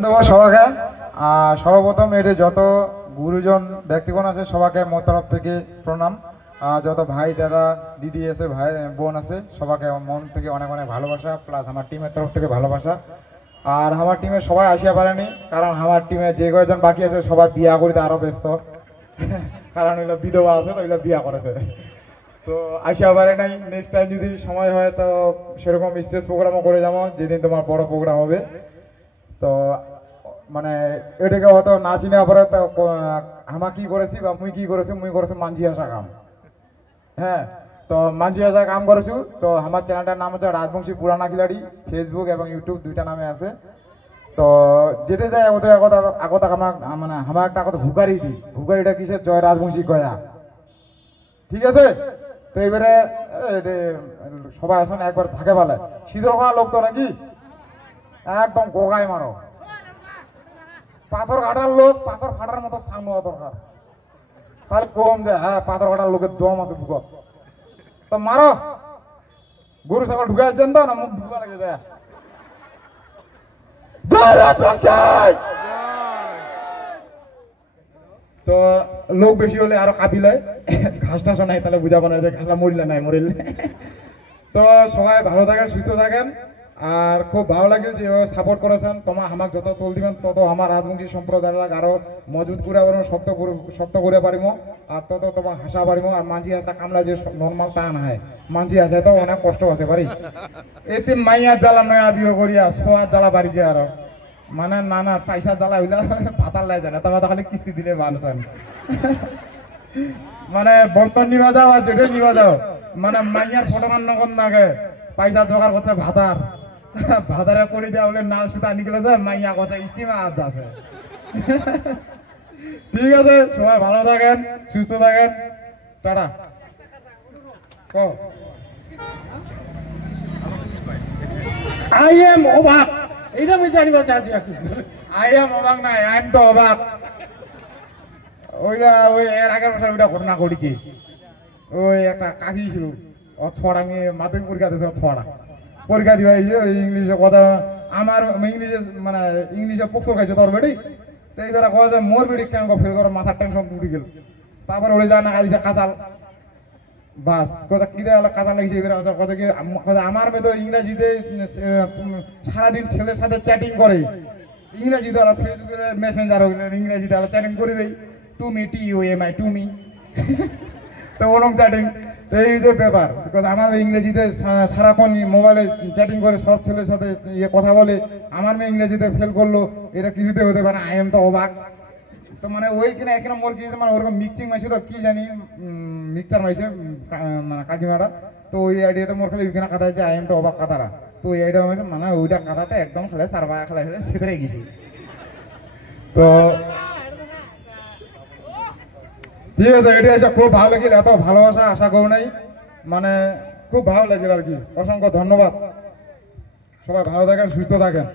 ধন্যবাদ সবাইকে। সর্বপ্রথম এটি যত গুরুজন ব্যক্তিগণ আছে সবাইকে মোর তরফ থেকে প্রণাম। যত ভাই দাদা দিদি আছে ভাই বোন আছে সবাইকে আমার মন থেকে অনেক অনেক ভালোবাসা, প্লাস আমার টিমের তরফ থেকে ভালোবাসা। আর আমার টিমে সবাই আসিয়া পারেনি, কারণ আমার টিমে যে কয়েকজন বাকি আছে সবাই বিয়া করিতে আরো ব্যস্ত। কারণ ওইগুলো বিধবা আছে তো ওইগুলো বিয়া করেছে, তো আসিয়া পারে নাই। নেক্সট টাইম যদি সময় হয় তো সেরকম স্টেজ প্রোগ্রামও করে যাবো যেদিন তোমার বড় প্রোগ্রাম হবে। তো মানে এটাকে হয়তো না চিনে পরে তো আমা কি করেছি বা মুই কি করেছি, মুই করেছি মানজি আসা কাম। হ্যাঁ, তো মানজি আসা কাম করেছি। তো আমার চ্যানেলটার নাম হচ্ছে রাজবংশী পুরানা খিলাড়ি, ফেসবুক এবং ইউটিউব দুইটা নামে আছে। তো যেতে যায় ওদের আগত আমার মানে আমার একটা কথা ভুকারি দিই, ভুকারিটা কিসের জয় রাজবংশী কয়া, ঠিক আছে। তো এবারে সবাই আসেন একবার থাকে বলে শীতল খাওয়া লোক তো নাকি একদম গোগায় মারো, পাথর ঘাটার লোক পাথর ফাটার মতো সামনে দরকার, তাহলে কম যে হ্যাঁ পাথর ঘাটার লোকের দম আছে বুক। তো মারো, গরু ছাগল ঢুকাইছেন তো না মুখ ঢুকা লাগে যায়। তো লোক বেশি হলে আরো কাঁপিলে ঘাস টাস নাই, তাহলে বুঝাবো না যে ঘাসটা মরিলে নাই মরিলে। তো সবাই ভালো থাকেন, সুস্থ থাকেন। আর খুব ভালো লাগে যে সাপোর্ট করেছেন। তোমার আমাকে যত তোল দিবেন তত আমার রাজবংশী সম্প্রদায়ের আরো মজবুত করে পারিব, শক্ত করে পারিব, আর তত তোমার হাসা পারিব। আর মাঝি হাসা কামলা যে নর্মাল তা না হয়, মাঝি হাসে তো অনেক কষ্ট আছে পারি। এতে মাইয়ার জ্বালা নয়া বিয়ে করিয়া সোয়ার জ্বালা বাড়িছে আরো, মানে না পয়সা জ্বালা হইলে ভাতার লাই যায় না, তবে খালি কিস্তি দিলে বানছেন। মানে বন্ধন নিবা যাও আর যেটা নিবা যাও, মানে মাইয়ার ফটোমান নগদ নাগে পয়সা জোগাড় করছে ভাতার, ভাতারে করে দেওয়া হলে নাল সুতা নিকলে যায়, মাইয়া কথা স্টিমা আজ আছে। ঠিক আছে, সবাই ভালো থাকেন, সুস্থ থাকেন, টাটা। আই এম অবাক, এইটা আমি জানিবার চাইছি। আই এম অবাক নাই, আই এম তো অবাক। ওইটা ওই এর আগের বছর ওইটা ঘটনা ঘটেছে। ওই একটা কাকি ছিল, ছড়া নিয়ে মাধ্যমিক পরীক্ষা দিয়েছে, ছড়া পরীক্ষা দিবা হয়েছে ওই ইংলিশে কথা। আমার ইংলিশে মানে ইংলিশে পক্ষ খাইছে তোর বেড়ি, তো এইবার কথা যায় মোর বেড়ি কেন ফেল করে মাথার টেনশন উঠে গেল। তারপরে ওই যায় না কালিছে কাঁচাল, বাস কথা কি দেওয়া কাঁচাল লাগিয়েছে। এবার কথা কি আমার মেয়ে তো ইংরেজিতে সারাদিন ছেলের সাথে চ্যাটিং করে, ইংরেজিতে ওরা ফেসবুকে মেসেঞ্জার ইংরেজিতে ওরা চ্যাটিং করে দেয়, তুমি TUMI তুমি। তো ওরকম চ্যাটিং, এই যে ব্যাপার। আমার ইংরেজিতে সারাক্ষণ মোবাইলে চ্যাটিং করে সব ছেলের সাথে ইয়ে কথা বলে, আমার মেয়ে ইংরেজিতে ফেল করলো, এটা কিছুতে হতে পারে। আই এম তো অবাক। তো মানে ওই কিনা এখানে মোর কি মানে ওরকম মিক্সিং মাইছে, তো কি জানি মিক্সার মাইছে মানে কাকিমারা। তো ওই আইডিয়াতে মোর খালি ওইখানে কাটা হয়েছে আই এম তো অবাক কাতারা। তো ওই আইডিয়া মানে ওইটা কাটাতে একদম খেলে সারবা খেলা সেটাই গেছি। তো ঠিক আছে, এটা এসে খুব ভালো লাগিল, এত ভালোবাসা আশা করো নাই, মানে খুব ভালো লাগিল আর কি। অসংখ্য ধন্যবাদ, সবাই ভালো থাকেন, সুস্থ থাকেন।